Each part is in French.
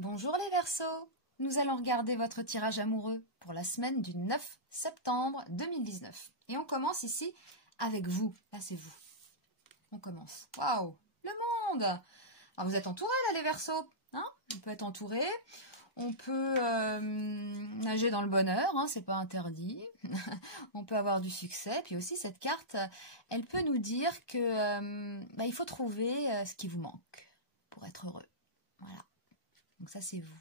Bonjour les Verseaux, nous allons regarder votre tirage amoureux pour la semaine du 9 septembre 2019. Et on commence ici avec vous. Là, c'est vous. On commence. Waouh, le monde! Alors, vous êtes entourés là les Verseaux. Hein, on peut être entouré. On peut nager dans le bonheur, hein, c'est pas interdit. On peut avoir du succès. Puis aussi, cette carte, elle peut nous dire que il faut trouver ce qui vous manque pour être heureux. Voilà. Donc ça, c'est vous.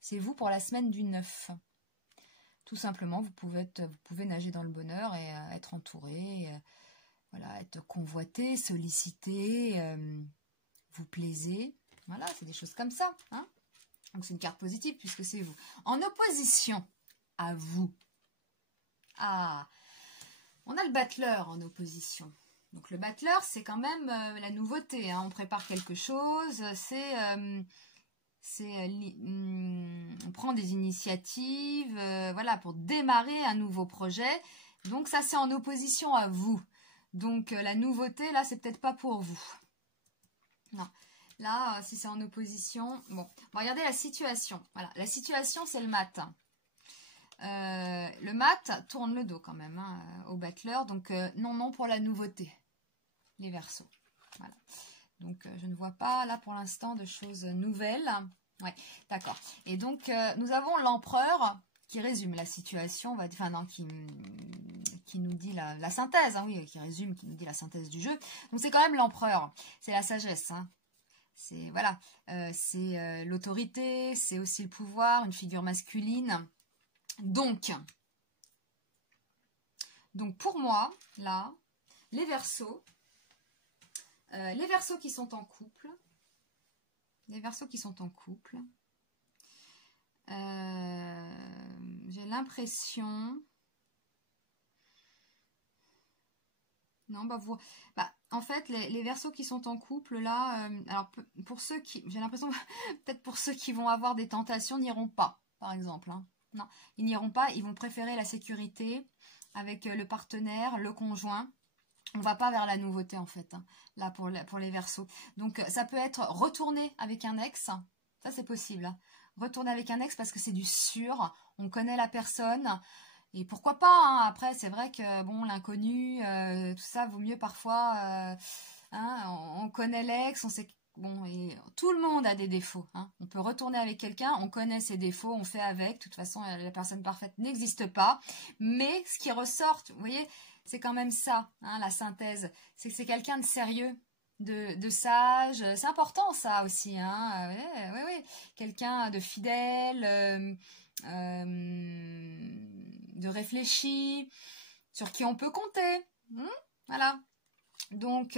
C'est vous pour la semaine du 9. Tout simplement, vous pouvez nager dans le bonheur et être entouré, voilà, être convoité, sollicité, vous plaisez. Voilà, c'est des choses comme ça. Hein, donc c'est une carte positive puisque c'est vous. En opposition à vous. Ah, on a le battleur en opposition. Donc le battleur, c'est quand même la nouveauté. Hein. On prépare quelque chose, on prend des initiatives, voilà, pour démarrer un nouveau projet. Donc ça, c'est en opposition à vous. Donc la nouveauté, là, c'est peut-être pas pour vous. Non. Là, si c'est en opposition, bon, regardez la situation. Voilà, la situation, c'est le mat. Le mat tourne le dos quand même hein, au battleur. Donc non pour la nouveauté, les Verseaux. Voilà. Donc, je ne vois pas, là, pour l'instant, de choses nouvelles. Ouais, d'accord. Et donc, nous avons l'empereur qui résume la situation, enfin, non, qui nous dit la synthèse, hein, oui, qui nous dit la synthèse du jeu. Donc, c'est quand même l'empereur. C'est la sagesse, hein. C'est, voilà, c'est l'autorité, c'est aussi le pouvoir, une figure masculine. Donc, pour moi, là, les Verseaux, qui sont en couple, j'ai l'impression, non, en fait, les Verseaux qui sont en couple, là, alors pour ceux qui, j'ai l'impression, peut-être pour ceux qui vont avoir des tentations, n'iront pas, par exemple, hein. Non, ils n'iront pas, ils vont préférer la sécurité avec le partenaire, le conjoint. On va pas vers la nouveauté en fait, hein, là pour les Verseaux. Donc ça peut être retourner avec un ex, ça c'est possible. Hein. Retourner avec un ex parce que c'est du sûr, on connaît la personne. Et pourquoi pas, hein, après c'est vrai que bon l'inconnu, tout ça vaut mieux parfois, hein, on connaît l'ex, on sait bon, et tout le monde a des défauts. Hein. On peut retourner avec quelqu'un, on connaît ses défauts, on fait avec. De toute façon, la personne parfaite n'existe pas. Mais ce qui ressort, vous voyez, c'est quand même ça, hein, la synthèse. C'est que c'est quelqu'un de sérieux, de sage. C'est important ça aussi. Hein. Oui. Quelqu'un de fidèle, de réfléchi, sur qui on peut compter. Voilà. Donc,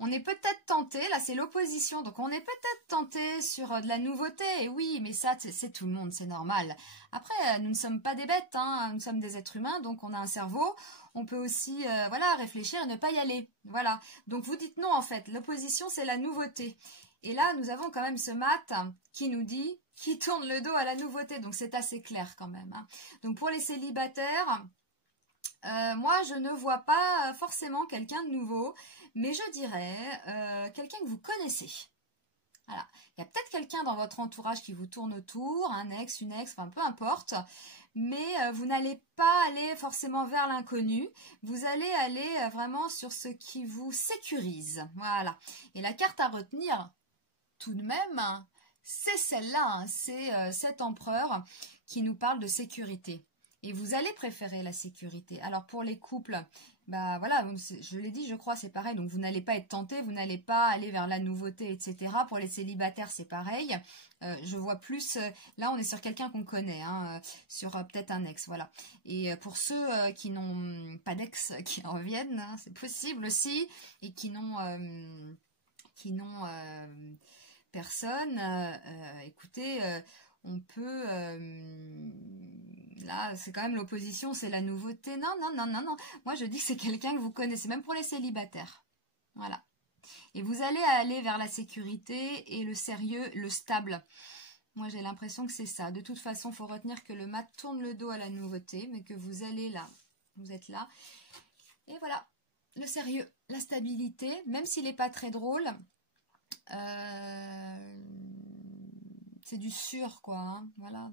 on est peut-être tenté, là c'est l'opposition, donc on est peut-être tenté sur de la nouveauté, et oui, mais ça c'est tout le monde, c'est normal. Après, nous ne sommes pas des bêtes, hein, nous sommes des êtres humains, donc on a un cerveau, on peut aussi voilà, réfléchir et ne pas y aller. Voilà, donc vous dites non en fait, l'opposition c'est la nouveauté. Et là, nous avons quand même ce mat qui nous dit, qui tourne le dos à la nouveauté, donc c'est assez clair quand même. Hein. Donc pour les célibataires... moi, je ne vois pas forcément quelqu'un de nouveau, mais je dirais quelqu'un que vous connaissez. Voilà. Il y a peut-être quelqu'un dans votre entourage qui vous tourne autour, un ex, une ex, enfin peu importe, mais vous n'allez pas aller forcément vers l'inconnu, vous allez aller vraiment sur ce qui vous sécurise. Voilà. Et la carte à retenir, tout de même, hein, c'est celle-là, hein, c'est cet empereur qui nous parle de sécurité. Et vous allez préférer la sécurité. Alors pour les couples, bah voilà, je l'ai dit, je crois, c'est pareil. Donc vous n'allez pas être tenté, vous n'allez pas aller vers la nouveauté, etc. Pour les célibataires, c'est pareil. Je vois plus, là on est sur quelqu'un qu'on connaît, hein, sur peut-être un ex, voilà. Et pour ceux qui n'ont pas d'ex, qui en reviennent, hein, c'est possible aussi, et qui n'ont personne, écoutez... on peut, là, c'est quand même l'opposition, c'est la nouveauté. Non. Moi, je dis que c'est quelqu'un que vous connaissez, même pour les célibataires. Voilà. Et vous allez aller vers la sécurité et le sérieux, le stable. Moi, j'ai l'impression que c'est ça. De toute façon, il faut retenir que le mat tourne le dos à la nouveauté, mais que vous allez là. Vous êtes là. Et voilà. Le sérieux, la stabilité, même s'il n'est pas très drôle. c'est du sûr, quoi, hein, voilà.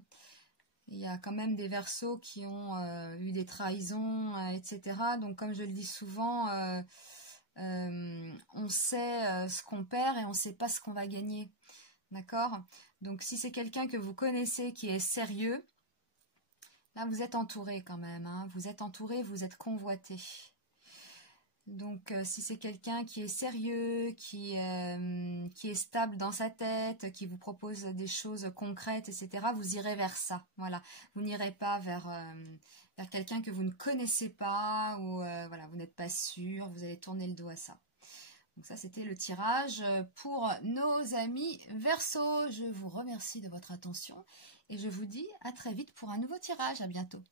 Il y a quand même des Verseaux qui ont eu des trahisons, etc. Donc, comme je le dis souvent, on sait ce qu'on perd et on ne sait pas ce qu'on va gagner. D'accord? Donc, si c'est quelqu'un que vous connaissez qui est sérieux, là, vous êtes entouré quand même, hein. Vous êtes entouré, vous êtes convoité. Donc, si c'est quelqu'un qui est sérieux, qui est stable dans sa tête, qui vous propose des choses concrètes, etc., vous irez vers ça. Voilà. Vous n'irez pas vers quelqu'un que vous ne connaissez pas ou voilà, vous n'êtes pas sûr, vous allez tourner le dos à ça. Donc ça, c'était le tirage pour nos amis Verseau. Je vous remercie de votre attention et je vous dis à très vite pour un nouveau tirage. À bientôt.